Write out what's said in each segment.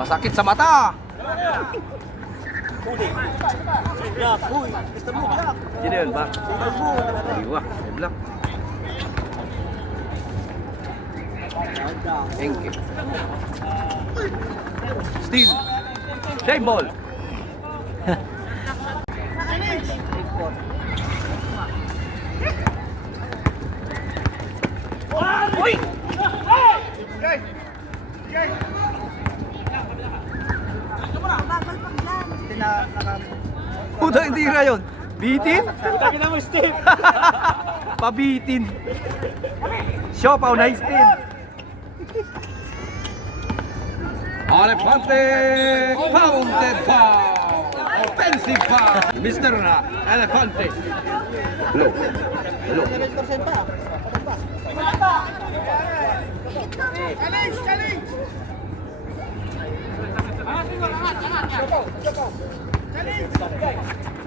Masakit sa mata. Jadi yun ba? Iwa, block. Thank you. Steal. Save ball. Uy! Puta, hindi na yun. Bitin? Putangin na mo, Steve. Pabitin. Siopaw na Steve. Elefante counted foul. Offensive foul. Mr. Elefante. Low. Low.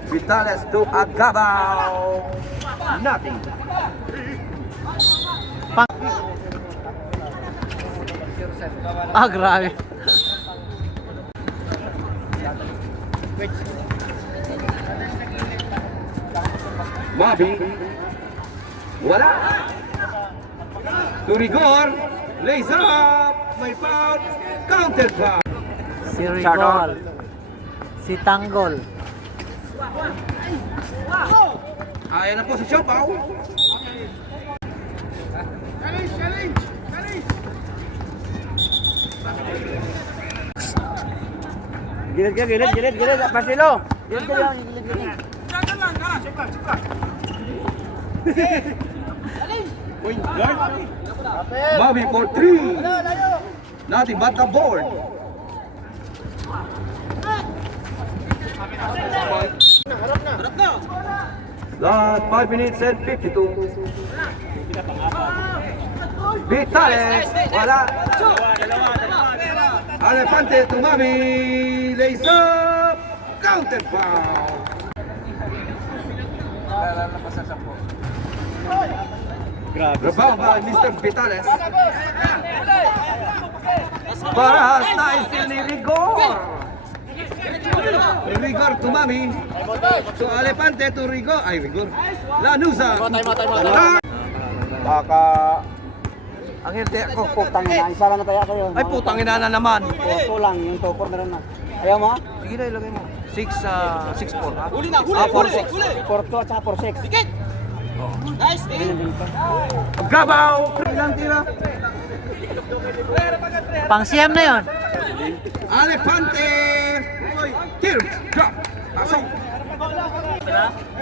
Vitales to Agabao. Nothing. Grabe. Mabi. Wala. To Rigor. Lays up. May foul. Counted foul. Si Rigol. Si Tanggol. Ayan na po sa Siopaw. Gilid. Marcelo. Gilid. Mabi for 3. Nothing but the board. Last 5 minutes and 52. Vitales. Wala. Elefante to Mabi. Lays up. Counted foul. Rebound by Mr. Vitales. Parahas na still ni Rigor. Rigor to Mami. So Elefante to Rigor. Ay, Rigor. Lanuza. Baka ang hindi ako Putang ina, isa lang na tayo kayo. ay putang ina na naman. Kulang, yung topor meron na. Ayaw mo? Sige na ilagay mo. 6-4 ha. Huli na, huli. 4-2 at saka 4-6. Dikit! Nice, Gabaw! Ilang tira? Pang-siyam na yun. Elefante! Tir! Drop! Pasok!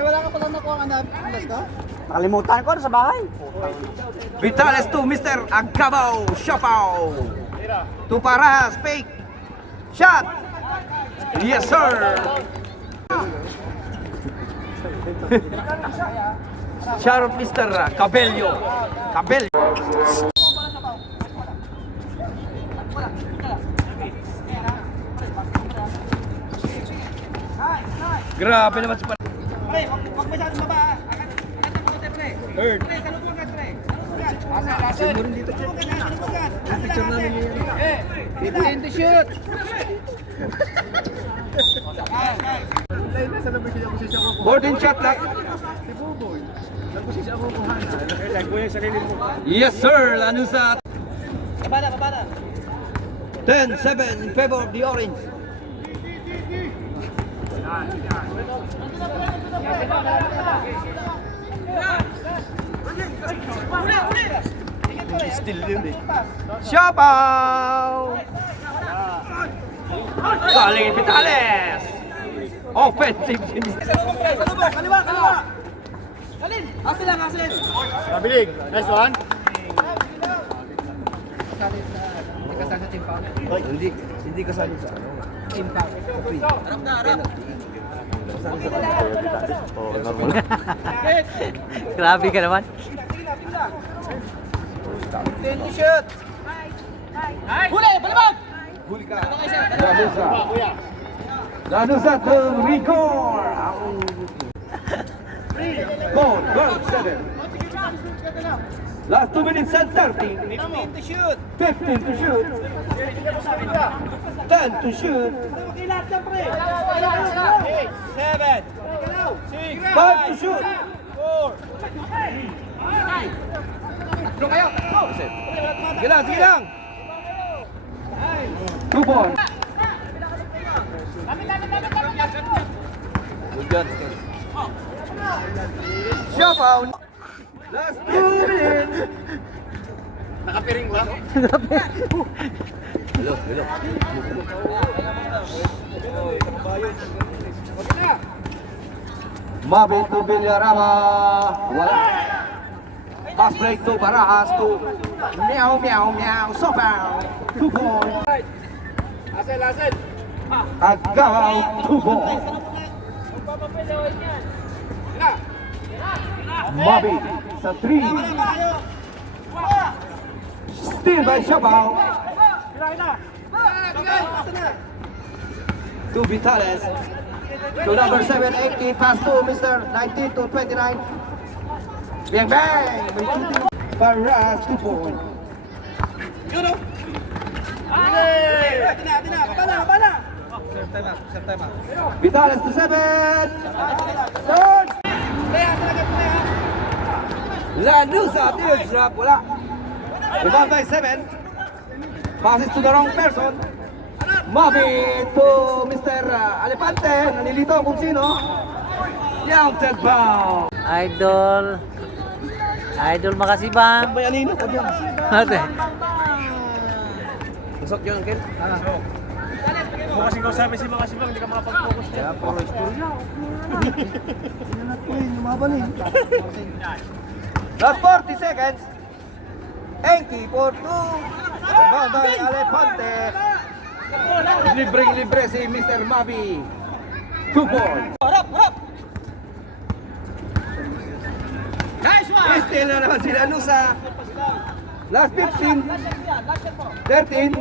Wala ka pala nakuha ka na ka? Nakalimutan ko sa bahay. Vitales to Mr. Agabao! Siopaw! To Parahas! Fake! Shot! Yes sir! Shout out Mr. Cabello! Cabello! Grabe naman si Parahas! Huwag masyadong baba. Third! Simurin dito. Picture namin yun. Pipin to shoot! Boarding shot lang. Yes sir, Lanusat. 10-7 in favor of the orange. Still yun eh. Siopaw! Galing Vitales! Offensive. Kaliwa! Kalin! Asin lang, asin! Mabilig! Nice one! Hindi kasali sa team foul? Hindi kasali sa ano? Team foul. Harap na, harap! Grabe ka naman. Shoot! Huli! Balibag! Huli ka! Lanusa to Rigor! Goal, 7. Last 2 minutes and 30. 15 to shoot! 15 to shoot. 10 to shoot. 7, 5 to shoot. 4, Sige lang, sige lang. 2 points. Good yan. Shot out. Last 2 minutes. nakapiring ba? Hello, hello. Mabit to Villarama. Wala. Pass break to Barajas to meow meow meow sopaw. 2 points. Asel. Agaw 2 points. Mabit sa 3. Still by Shabaw. To Vitales. To number 7, 80. Pass to Mr. 19 to 29. Bang bang! Barras 2 points. Bala. Vitales to 7. Third. Lanusa teardrop. Wala. Rebound by 7. Passes to the wrong person. Mabit to Mr. Alepante. Nalilito kung sino. Youngted foul. Idol Makasibang. Bayanino ko dyan. Ate. Usok yun, Ken. Kung kasi kung sabi si Makasibang, hindi ka makapag-focus dyan. Kaya puro istorya. Last 40 seconds. 80 for 2. Rebound by Alepante. Libreng-libre si Mr. Mabi. 2 points. Harap! Nice one! Still na naman sila Nusa. Last 15. 13.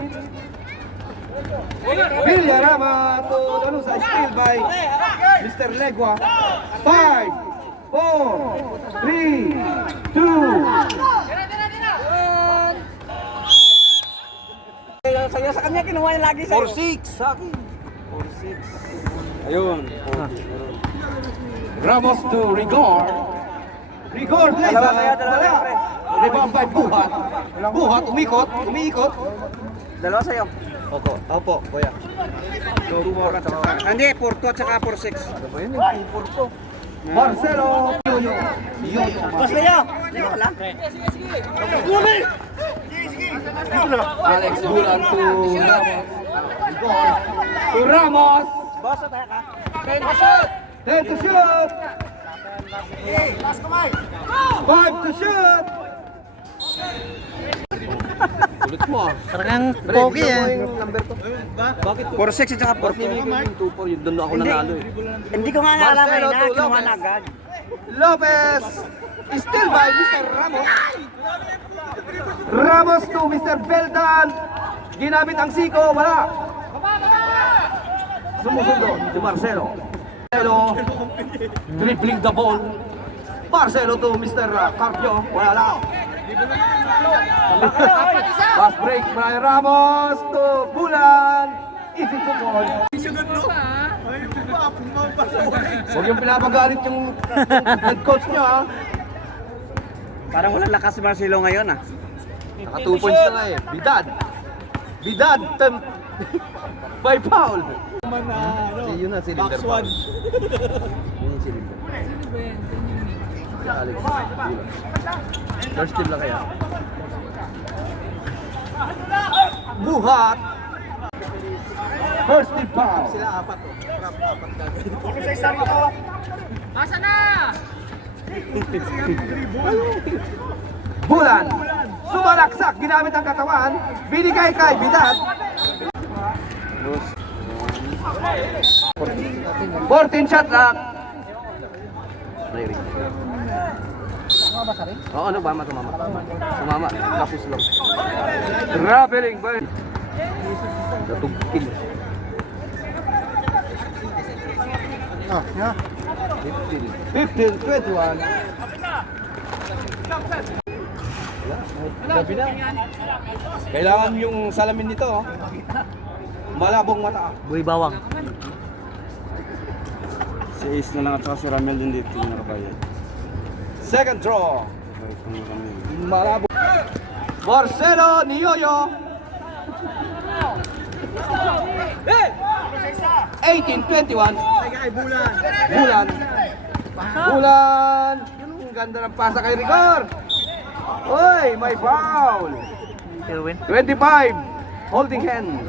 Villarama to Lanusa. Still by Mr. Legua. 5, 4, 3, 2. Sa'yo sa kanya, kinuha niya lagi sa'yo. 4-6 sa akin. 4-6. Ayun. Ramos to Rigor. Rigor plays Dalawa kaya, dalawa, pre. Rebound by Buhat. Buhat, umiikot. Dalawa sa'yo. Opo, kuya. 2-4 at saka... Hindi, 4-2 at saka 4-6. Ano ba yun? 2-4 Marcelo. Yoyo. Pas kayo! Lima lang. Alex Bulan to Ramos. Rigor. To Ramos. Boss, tayo ka. 10 to shoot. 5 to shoot. Ulit mo ah. Talagang pogi eh. Number to. Bakit? 4-6 at saka 4-2. Yung 2-4, yun doon ako nanalo eh. Hindi ko nga naalala Marcelo na, to kinuha Lopez. na agad. Lopez. Still by Mr. Ramos. Ramos to Mr. Beldan. Ginamit ang siko, wala. Sumusunod si Marcelo. Marcelo dribbling the ball. Marcelo to Mr. Carpio, wala lang. Pass break, Brian Ramos to Bulan. Easy to ball. Huwag yung pinapagalit yung head coach nyo ha. Parang walang lakas si Marcelo ngayon ah. Naka 2 points na nga eh. Bidad, by foul. Yun na, cylinder foul. Yun yung cylinder. Si Alex, Bulan. First team lang kaya. Buhat. First team foul. Sila apat oh. Asa na? Bulan. Sumalaksak, ginamit ang katawan. Binigay kay Bidad. 14 shot lang. Oo, ano ba? Sumama. Kapos lang. Traveling ba? Natugkil. 15-21. Gabi na. Kailangan yung salamin nito. Malabong mata. Buhay bawang. Si Ace na lang at saka si Ramel din dito yung nakabayad. Second draw. Okay, kung Ramel. Malabong. Marcelo Nioyo. 18-21. Bulan. Bulan. Yung ganda ng pasa kay Rigor. Uy, may foul. Sirwin. 25. Holding hand.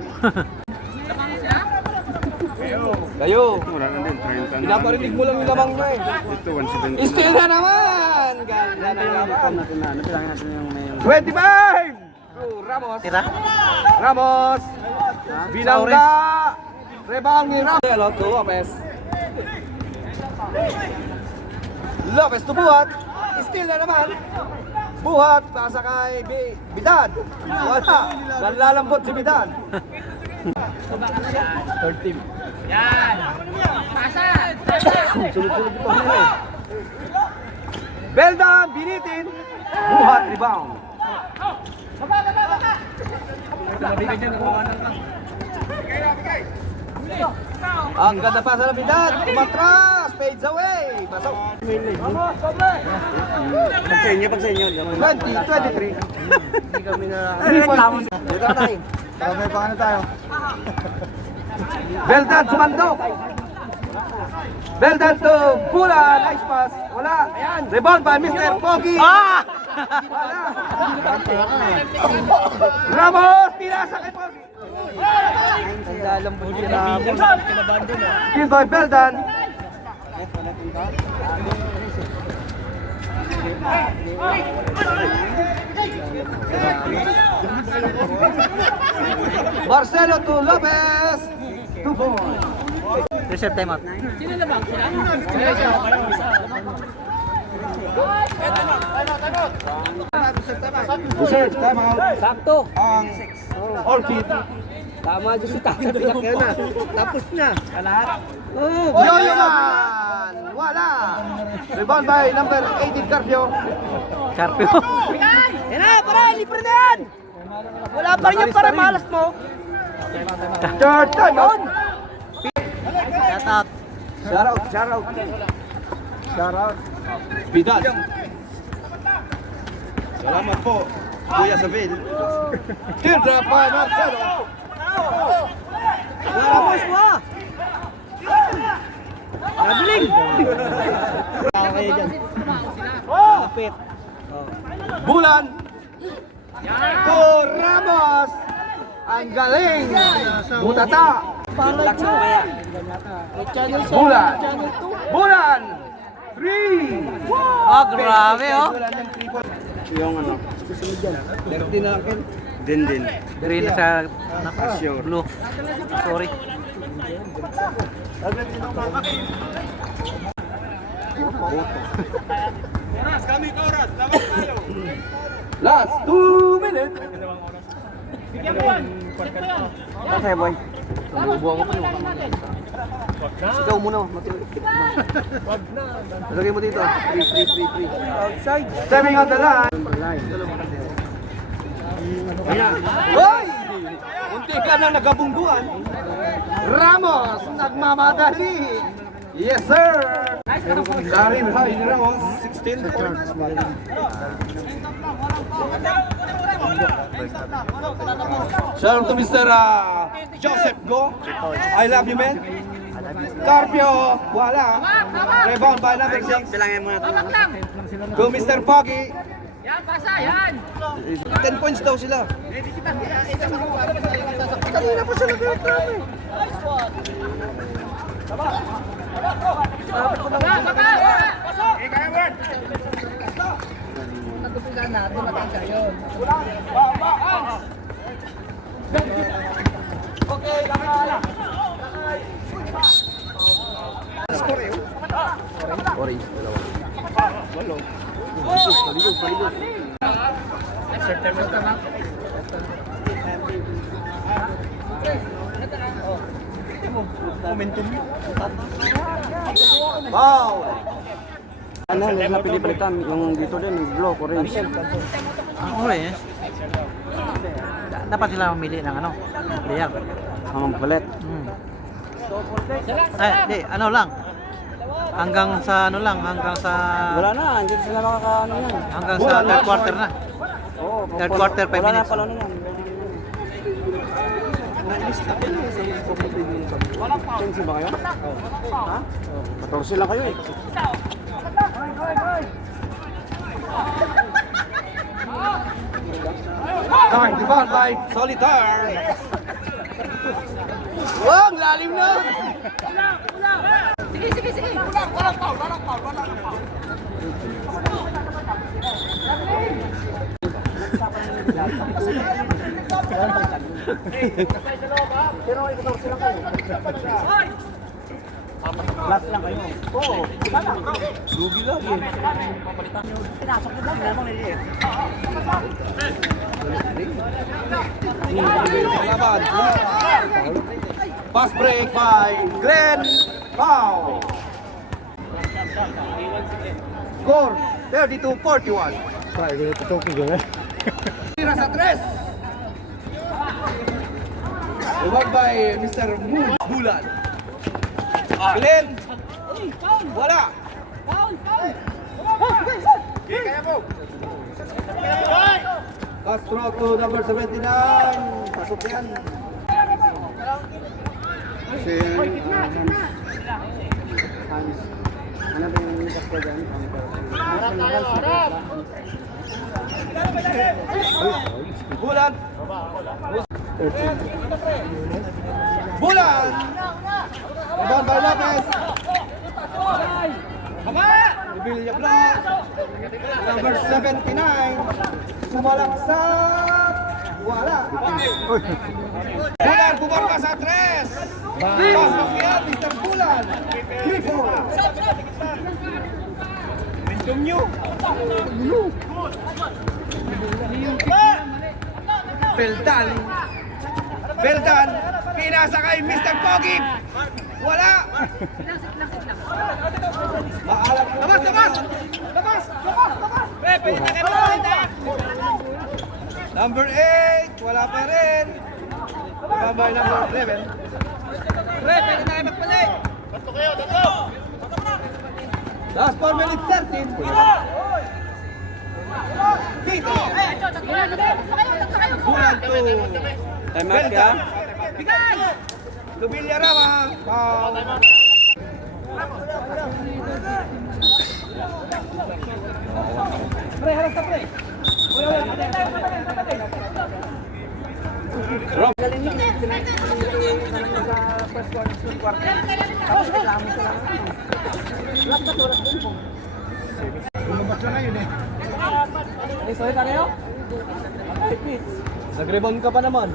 Kayo. Wala na din, 30 na. Pinaparinig mo lang yung lamang nyo eh. Ito, 170. Still na naman. Ganda na naman. natin na. Napilangin natin yung may... 25. Ramos. Tira. Ramos. Binangga. Rebound ni Ramos. Hello to Lopez. Lopez to Buhat. Still na naman. Buhat. Pasa kay Bidad. Wala. Nalalambot si Bidad. Third team. Sunod-sunod ito. Beldan. Binitin. Buhat. Rebound. Ang ganda pa sa Bidad. Tumatras. Fades away. Pasok. Pag sa inyo. 20-23. Hindi kami na... Dito na tayo. May paano tayo? Beldan sumandok. Beldan to Bulan. Nice pass. Wala. Rebound by Mr. Pogi. Ah! Wala. Ramos. Pinasa kay Pogi. Lalambot si Ramos. Kill by Beldan. Marcelo to Lopez. 2 points. Reserve timeout. Reserve, time out. Sakto. Ang Orchid. Tama dyan si Tata. Pinakyan na. Tapos na. Lahat. Yoyoman! Wala! Rebound by number 18 Carpio. Carpio. Yan na, para, libre na yan! Wala pa rin yan para malas mo. Third time out. Shut up. Shout out, shout out. Shout out. Bidal. Salamat po, Kuya Sabil. Teardrop by Marcelo. Wala boys mo ah! Nabiling! Okay dyan. Kapit. Bulan. To Ramos. Ang galing. Butata. Bulan. Bulan. 3. Oh, grabe oh. Yung ano, din. Green sa Sure. blue. Sorry. Last 2 minutes. Okay, boy. Bubuha ko pa yun. Ikaw muna. Lagay mo dito. 3. Outside. Stepping on the line. Hoy! Unti ka na nagabungguan. Ramos, nagmamadali. Yes, sir. Karin high ni Ramos. 16 points. Shout out to Mr. Joseph Go. I love you, man. Carpio, wala. Rebound by number 6. Bilangin mo natin. Go Mr. Pogi. Yan, pasa, yan! 10 points daw sila. Kanina pa sila nag-reklamo. Orange, dalawa. Paligod. Wow! Ano, hindi na pinipilitan. Yung dito din, yung blue, orange. Orange. Dapat sila mamili ng ano, player. Ang palit. Di, ano lang. Hanggang sa Wala na, hindi sila makakaano yan. hanggang sa third quarter na. Oo, Third quarter, 5 wala minutes. na pala na yan. Change ba kayo? Ha? 14 lang kayo eh. Time to ball by Solitar. Wang, lalim na. Last lang kayo. Oo. Lugi lang eh. Pinasok na lang, lamang niliit. Laban. Pass break by Glenn Pau. Score 32-41. Tira sa tres. Umag by Mr. Moon Bulan. Glenn. Wala. Castro to number 79. Pasok yan. Kasi, Hans. Ano ba yung kapwa dyan? Bulan. Bulan. Rebound by Lopez. Villa Block. Number 79. Sumalaksak. Wala. Bulan, bumarka sa tres. Pasok yan, Mr. Bulan. Grifo. Beldan. Beldan. Pinasa kay Mr. Pogi. Wala. Maalam. Labas. Number 8. Wala pa rin. Babay number 11. Last 4 minutes 13. Dito. Bulan to. Time out ka? To Villarama. Foul. Rob. Nag-rebound ka pa naman.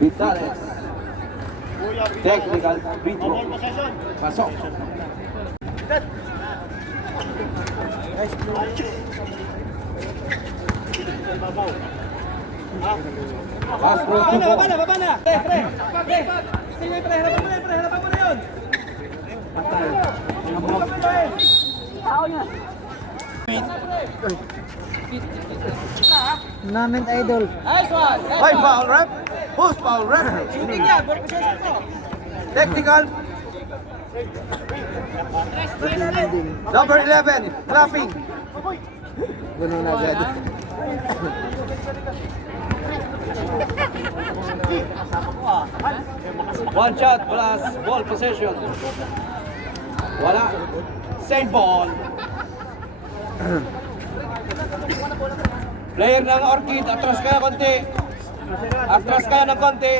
Vitales. Technical free throw. Pasok. Castro Tubo. Baba na. Pre. Sige, pre, harapan mo na yun. Namin idol. Nice one. Ay, foul rep. Who's foul rep? Shooting yan, ball possession ko. Technical. Number 11. Clapping. Ganun na agad. One shot plus ball possession. Wala. Same ball. Player ng Orchid, atras ka na konti. Atras ka ng konti.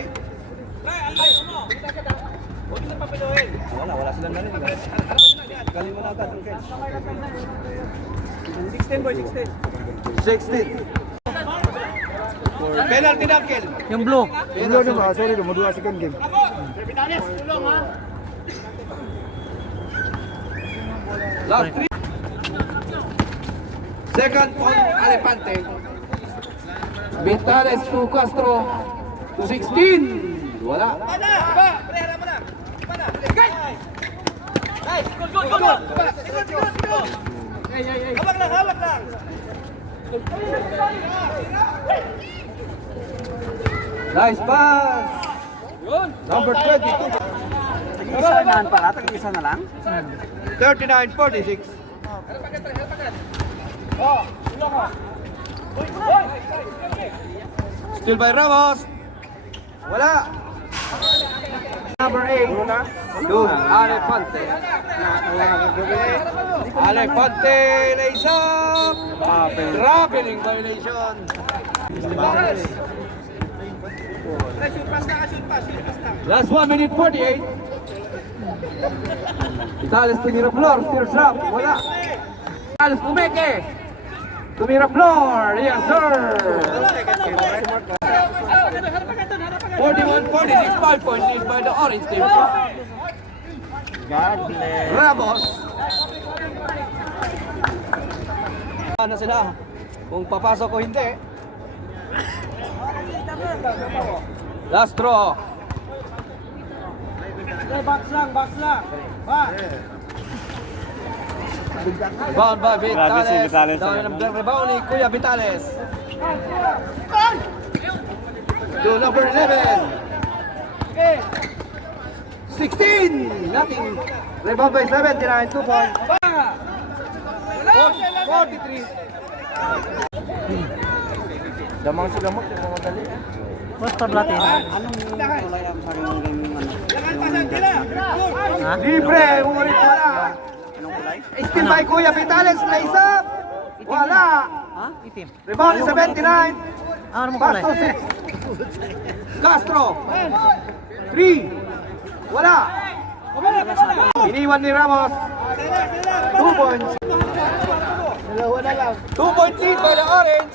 Wala silang narinig. Galing mo na agad. 16 boy, 16. 16. Penalty na kill. Yung blue. Hello naman, sorry naman, dua second game. Last 3. Second on Alepante. Vitales to Castro to 16. Wala. Hawak lang. Nice pass! Number 22. Isa na pala, tag-isa na lang. 39-46. Still by Ramos. Wala. Number 8. To Alepante. Alepante lays up. Traveling violation. Last 1 minute 48. Vitales tumira floor, still drop, wala. Vitales Umeke. Tumira floor, yes sir. 41-46, 5 point lead by the orange team. God bless. Ramos. Na sila. Kung papasok o hindi. Last draw. Box lang. Ba. Rebound by Vitales. Grabe si Vitales. Dami ng rebound ni Kuya Vitales. To number 11. 16. Nothing. Rebound by 79. 2 points. 43. Damang sila mo, yung mga dali. Basta natin. Anong kulay ang sarang game ano? Libre. Umulit wala. Anong kulay? Still by Kuya Vitales. Lays up. Wala. Ha? Itim. Rebound 79. Ano mo Pass kulay? to 6. Castro. 3. Wala. Iniwan ni Ramos. 2 points. 2-point lead by the orange.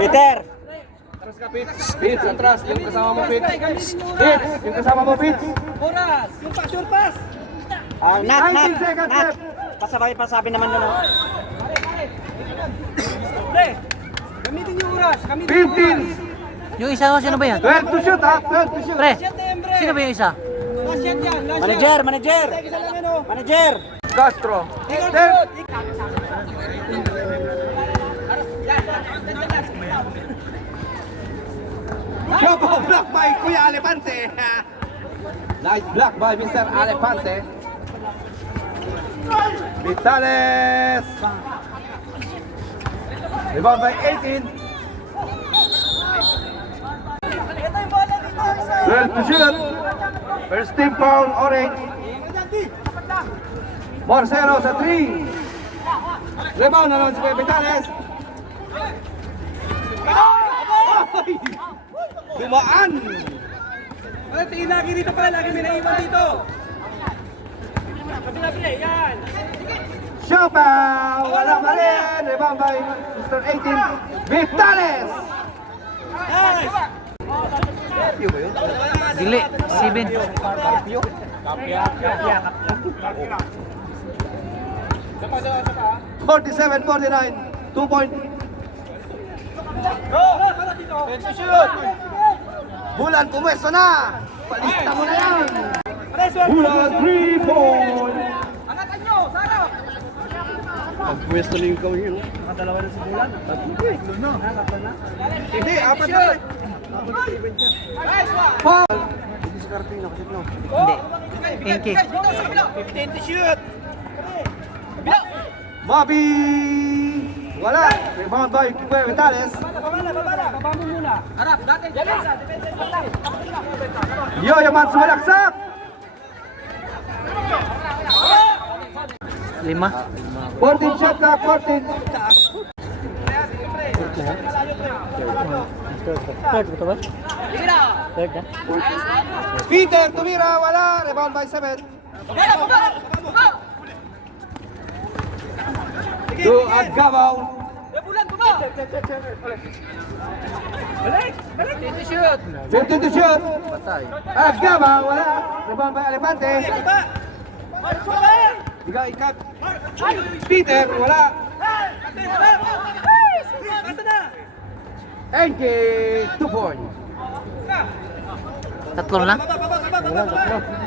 Peter! Pitch, atras. Yung kasama mo, Pitch. Pitch, yung kasama mo, Pitch. Nat! 19 seconds left. Pasabi naman doon. 15. Yung isa ko, sino ba yan? 12 to shoot, ha? 12 to shoot. Pre, sino ba yung isa? Manager! Castro. Chopo block by Kuya Alepante. Nice block by Mr. Alepante. Vitales. Rebound by 18. 12 to shoot. First team foul, orange. Marcelo sa 3. Rebound na naman si Kuya Vitales. Ay! Dumaan! Tingin lagi dito pala, lagi may naiwan dito. Shopa! Wala pa rin! Rebound by Mr. 18. Vitales! Dili, 7. 47-49. 2 point. Bulan, pumwesto na! Palista mo na yan! Bulan, 3 point! Angatan nyo, sarap! Pagpwesto na yung kawin yun. Nakadalawa na si Bulan. Hindi, apat na rin. Foul! Hindi. Inky. Bobby! Wala! Rebound by Kuya Vitales. Baba mo muna. Harap, dati. Yoyo man sumalaksak! 5. 14 shot clock, 14. Third ba ito ba? Third na? Peter tumira, wala. Rebound by 7. To Aggabaw. Bulan, baba! 15 to shoot. Aggabaw, wala. Rebound by Alepante. Bigay ikat. Peter, wala. Enki, 2 points. Tatlo na lang?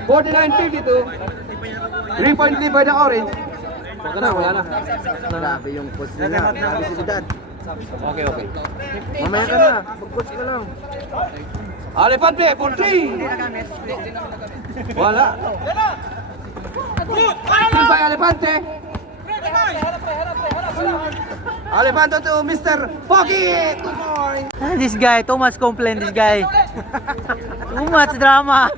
49-52. 3 point lead by the orange. Wala na, wala na. Grabe yung post nila. Grabe si Dad. Okay. Mamaya ka na. Mag-coach ka lang. Alepante for 3. Wala. Still by Alepante. Alepante to Mr. Pogi. 2 points. This guy, too much complain this guy. Too much drama.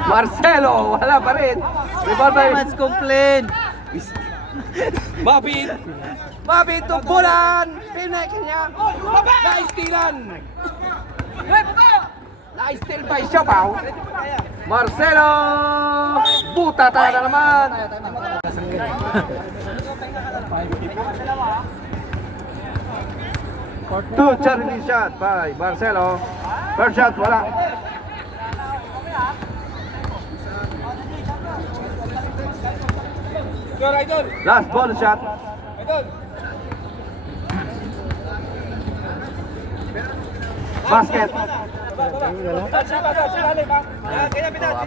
Marcelo, wala pa rin. Rebound by Too much complain. Bobby. Bobby to Bulan. Pinake niya. Na-stealan. Na-steal by Siopaw. Marcelo. Buta talaga naman. Two charity shot by Marcelo. First shot, wala. Last ball shot. Basket.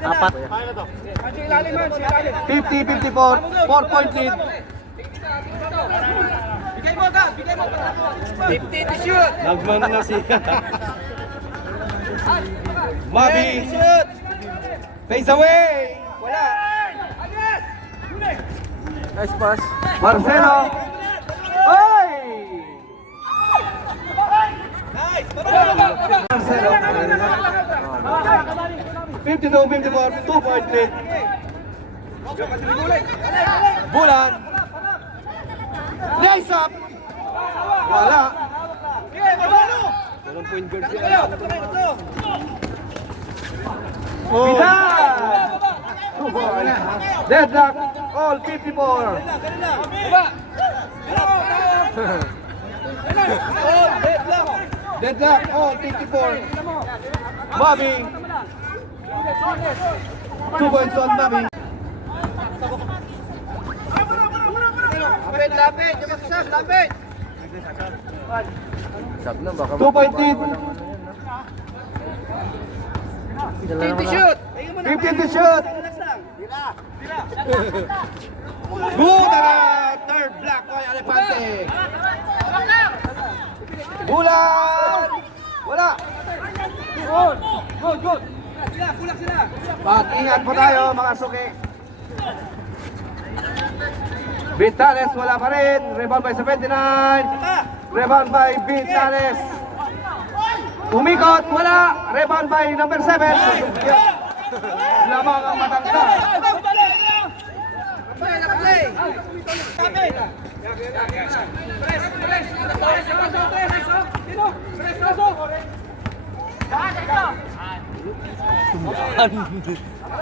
Apat. 50-54. 4-point lead. 50 to shoot. Nagman na siya. Mabi. Shoot. Face away. Wala. Nice pass. Marcelo. Oy! Marcelo. 52-54. 2-point lead. Bulan. Lace up. Wala. Walang point guard siya. Vidal. Deadlock. All 54. Deadlock. All 54. Bobby. 2 points on Bobby. Lapit. Yung masasas, lapit. 2-point lead. 50 to shoot. 15 to shoot. Good na third block by Alepante. Bulan. Wala. Good. Kulak sila. Mag-ingat po tayo mga suki. Vitales wala pa rin. Rebound by 79. Rebound by Vitales. Umikot, wala. Rebound by number 7. Lamang ang matangka.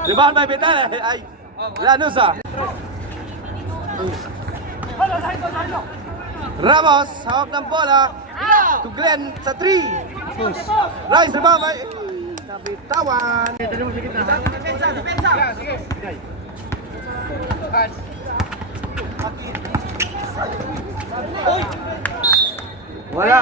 Rebound by Vitales. Ay, Lanusa. Ramos, hawak ng bola. To Glenn sa 3. Rise rebound by Kabitawan. Wala.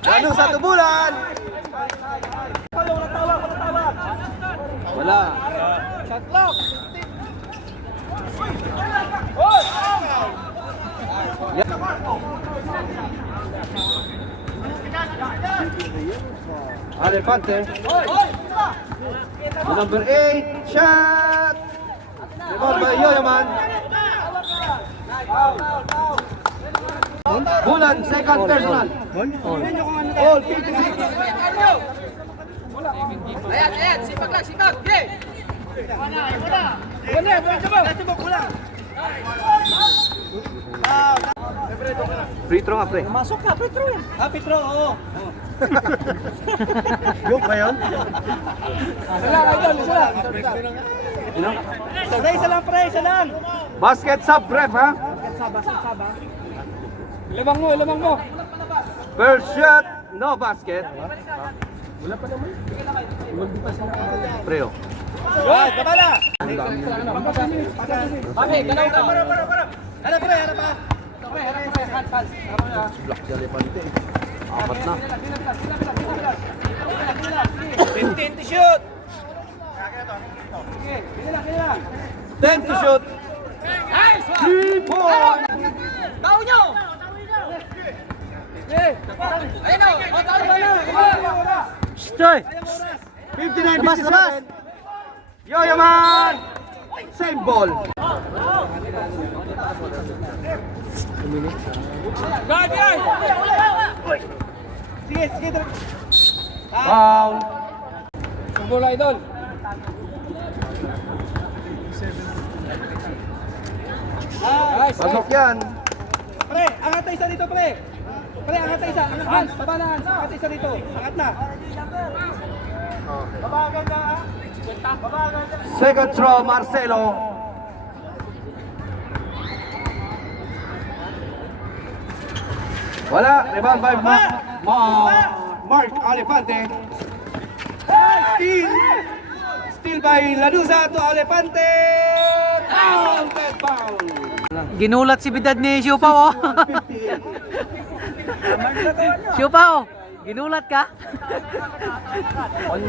Lalo sa tubulan. Wala. Shot clock. Alepante. Number 8, shot. Rebound by Yoyoman. Bulan, second personal. All 56. Ayan. Sipag lang. Game. Wala. Free throw nga, pre. Masok ka, Petro yan. Petro, oo. Joke ba yun? Isa lang. Basket sub, ref, ha? Lamang mo. First shot, no basket. Preo. Good, kabala. Para pa. Block si Alepante. Apat na. 15 to shoot. 10 to shoot. 3 point. Tao nyo! Ayun o! O, tao nyo! Stoy! 59, Labas, labas. 57. Yo, man! Same ball. Guard yan! Foul. Bola idol! Pasok yan. Pre, angat na isa dito, pre. Pre, angat na isa. Hans, baba na Hans. Angat na isa dito. Angat na. Babagan na, ha? Babagan na. Second throw, Marcelo. Wala. Rebound by Mark Alefante. Steal by Lanuza to Alefante. Down, bad foul. Ginulat si bidad ni Siupaw, oh. 58. Siupaw, ginulat ka? 1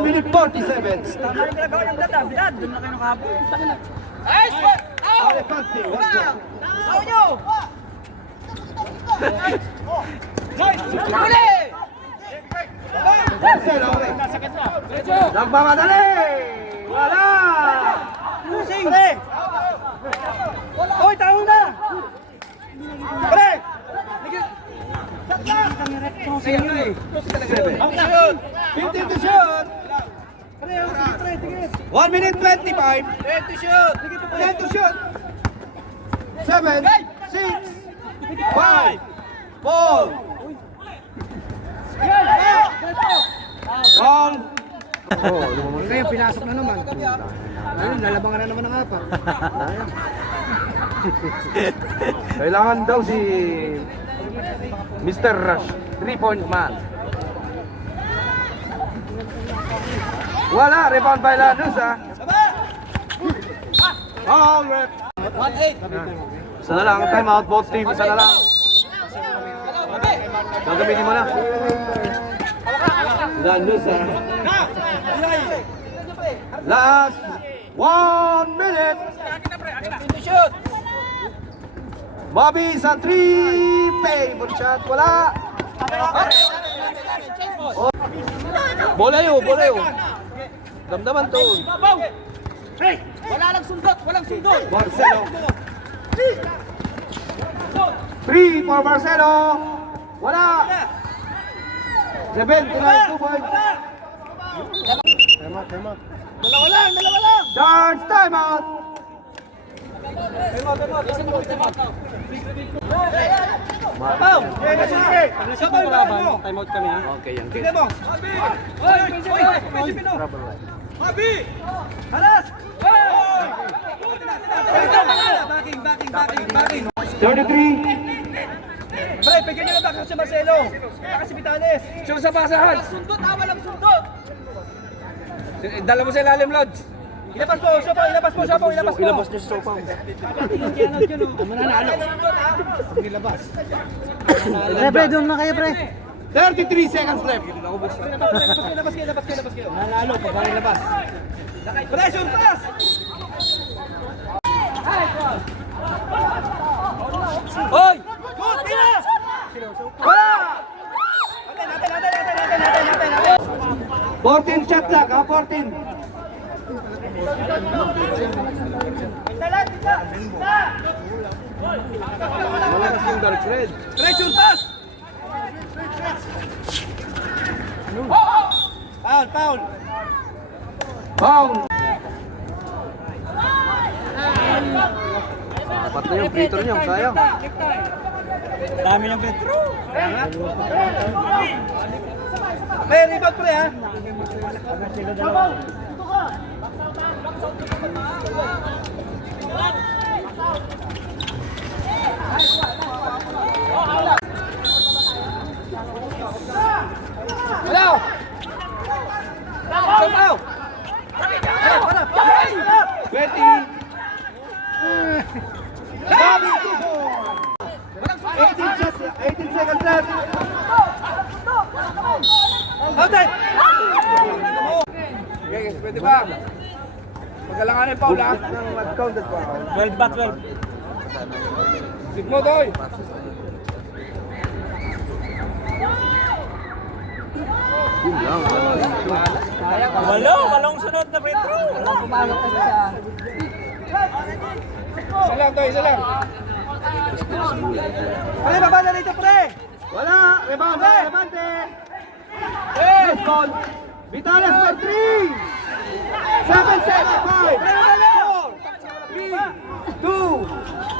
minute 47. Tama yung ginagawa ng dada. Bidad, doon na kayo nakabot. Nice! Alefante. Tao nyo! Huli! Marcelo. Nagmamadali. Wala. Pusing. Pre. Hoy, tao na. Pre. 15 to shoot. 1 minute 25. 10 to shoot. 10 to shoot. 7, 6, 5, 4. Ball. Ngayon, pinasok na naman. Ayun, lalabangan na naman ng apat. Kailangan daw si Mr. Rush, 3-point man. Wala, rebound by Lanuza. All rep. 1-8. Isa na lang, time out, both team, isa na lang. Gagamitin mo na. Lanuza. Last 1 minute. Bobby sa 3. Favorite shot. Wala. Oh. Bola yun. Damdaman to. Wala lang sundot! Walang sundot! Marcelo. 3 for Marcelo. Wala. 7 to 2 points. Dalawa lang. Darts, time out. Pau. Sabaw yung laban mo. Time out kami, ha? Okay, yan. Tignan mo. Hoy, Pino. Mabi. Halas. Hoy. Backing. 33. Pre, bigyan nyo na back si Marcelo. Saka si Vitales. Siya sa basahan! Sundot, walang sundot. Dala mo sa ilalim, Lodge! Ilabas mo, Sopaw, ilabas mo. Ilabas niyo sa sopa. Mananalo. Nilabas. Pre, doon na kayo, pre. 33 seconds left. Ilabas kayo. Nanalo, pag ilabas. Pressure pass! Hoy! Good, tira! Wala! Natin. 14 shot clock, ha? 14. Malakas yung dark red. Pressure pass! Foul! Foul. Dapat na yung free throw niyo, sayang. Dami ng petro. May rebound pre ha. Hello! Sopaw! 20. Bobby, 18 shots, 18 seconds left. Outside! di ba? Magalangan yung foul, ha? Counted pa ako. 12 ba, 12? Sit mo, Toy. Yun lang. Walong sunod na free throw. Pumasok kasi sa... Isa lang, Toy, isa lang. Pre, baba na rito, pre! Wala! Rebound! Rebante! Yes! Ball! Vitalias by 3! 7, 7, 5! 4! 3! 2!